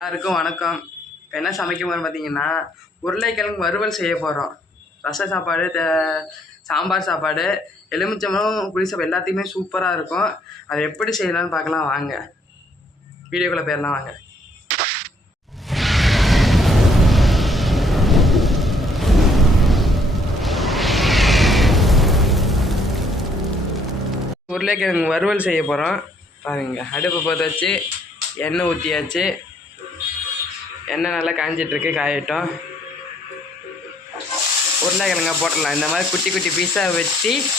எல்லாருக்கும் வணக்கம். இப்போ என்ன சமைக்க போகிறோம் பார்த்தீங்கன்னா உருளைக்கிழங்கு வறுவல் செய்ய போகிறோம் ரச சாப்பாடு த- சாம்பார் சாப்பாடு எலுமிச்சம்பழம் புளி சாப்பாடு எல்லாத்தையுமே சூப்பராக இருக்கும். அதை எப்படி செய்யலாம்னு பார்க்கலாம் வாங்க. வீடியோக்குள்ளே போயிடலாம் வாங்க. உருளைக்கிழங்கு வறுவல் செய்ய போகிறோம் பாருங்க அடுப்பு பற்ற வச்சு எண்ணெய் ஊற்றியாச்சு எண்ணெய் நல்லா காஞ்சிட்ருக்கு காயட்டும். உருளைக்கிழங்க போட்டுடலாம். இந்த மாதிரி குட்டி குட்டி பீஸாக வெட்டி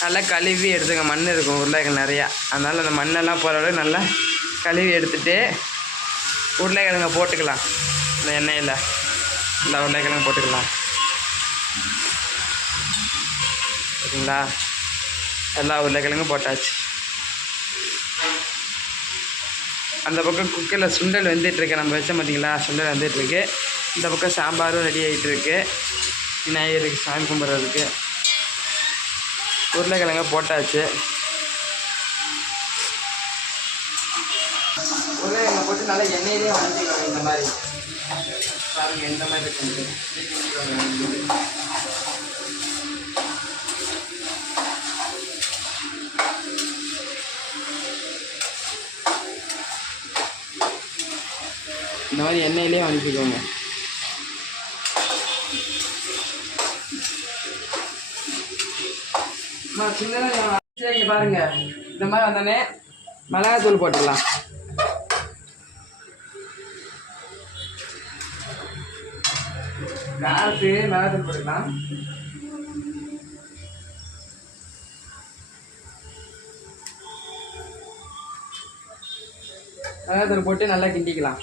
நல்லா கழுவி எடுத்துங்க மண் இருக்கும் உருளைக்கிழங்கு நிறையா. அதனால் அந்த மண்ணெல்லாம் போகிற அளவுக்கு நல்லா கழுவி எடுத்துகிட்டு உருளைக்கிழங்க போட்டுக்கலாம். இந்த எண்ணெயில். இந்த உருளைக்கிழங்கு போட்டுக்கலாம். சரிங்களா? எல்லா உருளைக்கிழங்கும் போட்டாச்சு. அந்த பக்கம் குக்கரில் சுண்டல் வெந்துட்டுருக்கு. நம்ம வச்ச பார்த்தீங்களா சுண்டல் வந்துட்டுருக்கு. இந்த பக்கம் சாம்பாரும் ரெடி ஆகிட்டு இருக்கு விநாயகருக்கு சாமி கும்பிட்றதுக்கு. உருளைக்கிழங்க போட்டாச்சு. உருளைக்கிழங்க போட்டு நல்லா எண்ணெயிலே வாங்கிக்கலாம் இந்த மாதிரி. பாருங்கள் எந்த மாதிரி இருக்கு இந்த மாதிரி எண்ணெயிலே வாங்கிக்கோங்க அம்மா, சின்னதா பாருங்க. இந்த மாதிரி வந்தோடனே மிளகாத்தூள் போட்டுடலாம் காசு மிளகாத்தூள் போட்டுக்கலாம். மிளகாத்தூள் போட்டு நல்லா கிண்டிக்கலாம்.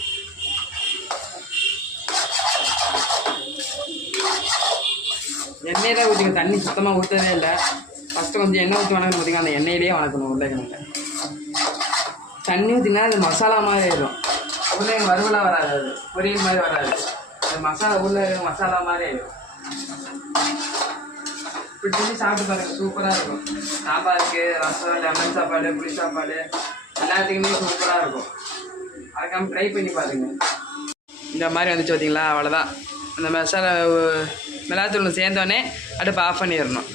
எண்ணெயிலே ஊற்றிங்க தண்ணி சுத்தமாக ஊற்றவே இல்லை. ஃபஸ்ட்டு கொஞ்சம் எண்ணெய் ஊற்றி வணக்கணும் பார்த்தீங்கன்னா அந்த எண்ணெயிலே வணக்கணும் உருளைக்கிழங்க. தண்ணி ஊற்றினா அது மசாலா மாதிரி ஆயிடும். உருளைக்கிழங்கு வறுவலாக வராது அது. பொரியல் மாதிரி வராது. அது மசாலா உள்ள மசாலா மாதிரி ஆயிடும். இப்படி செஞ்சு சாப்பிட்டு பாருங்க. சூப்பராக இருக்கும். சாம்பாருக்கு ரசம் லெமன் சாப்பாடு புளி சாப்பாடு எல்லாத்துக்குமே சூப்பராக இருக்கும். அதுக்காக ட்ரை பண்ணி பாருங்க. இந்த மாதிரி வந்துச்சு பார்த்தீங்களா அவ்வளோதான் அந்த மசாலா மிளகாத்தூள் சேர்ந்தோடனே அடுப்பு ஆஃப் பண்ணிடணும்.